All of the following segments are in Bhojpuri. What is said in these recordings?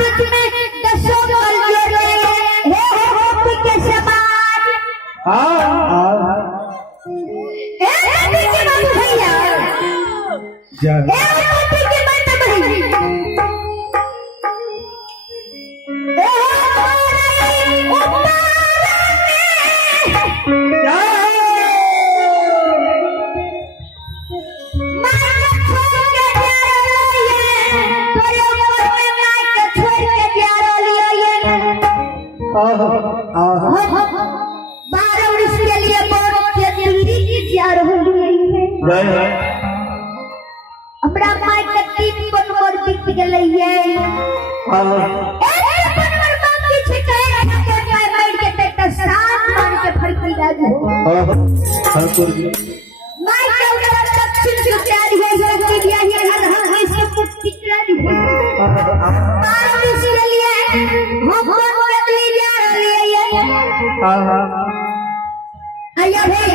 बीच में दसों कलियों हे होती के समाज बीच में भैया होती के मत भैया हमरा माय के तीन बनवर बीत गेलै ये एक बनवर बाकी छै कहे के माय मार के त सात मार के फड़की लागो माय के उधर दक्षिण के तैयारी है कि दिया है हर हर से कुछ टिकरा दी मार दिस के लिए हम बदली जा रही है आया भाई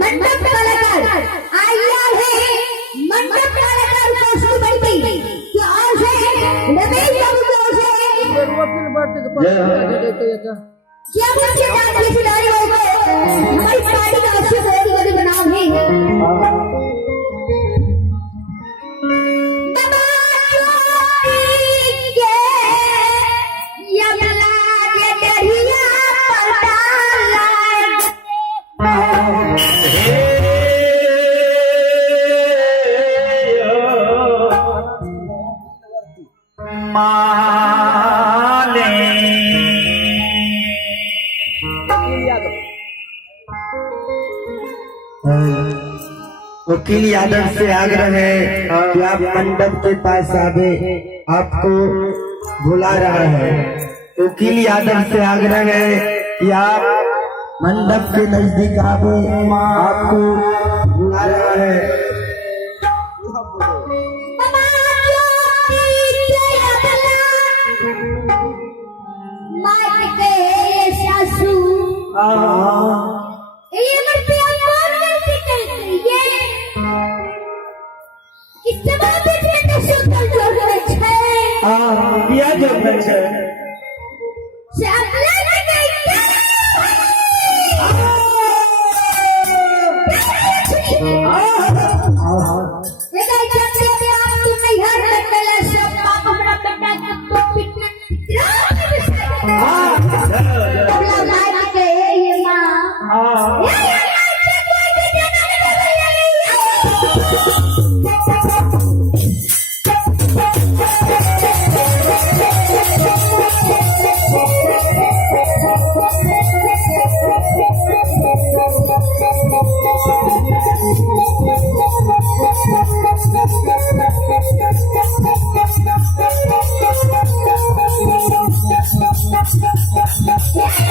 मंडप कलाकार आया है मंडप कलाकार को सुन गई क्या है रमेश बाबू को है क्या बच्चे डांस की खिलाड़ी हो गए हमारी पार्टी का अच्छे बहुत बड़ी बनाओ है वकील यादव से आग्रह है कि आप मंडप के पास आवे, आपको बुला रहा है। वकील यादव से आग्रह है कि आप मंडप के नजदीक आवे, आपको बुला रहा है। क्या जो Yeah.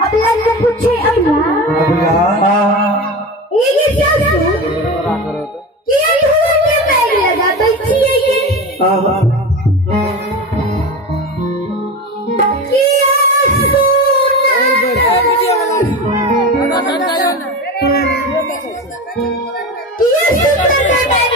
आपल्याला पूछे अबला ये क्या क्या हुआ के बैग लगा बैठी है ये क्या सुना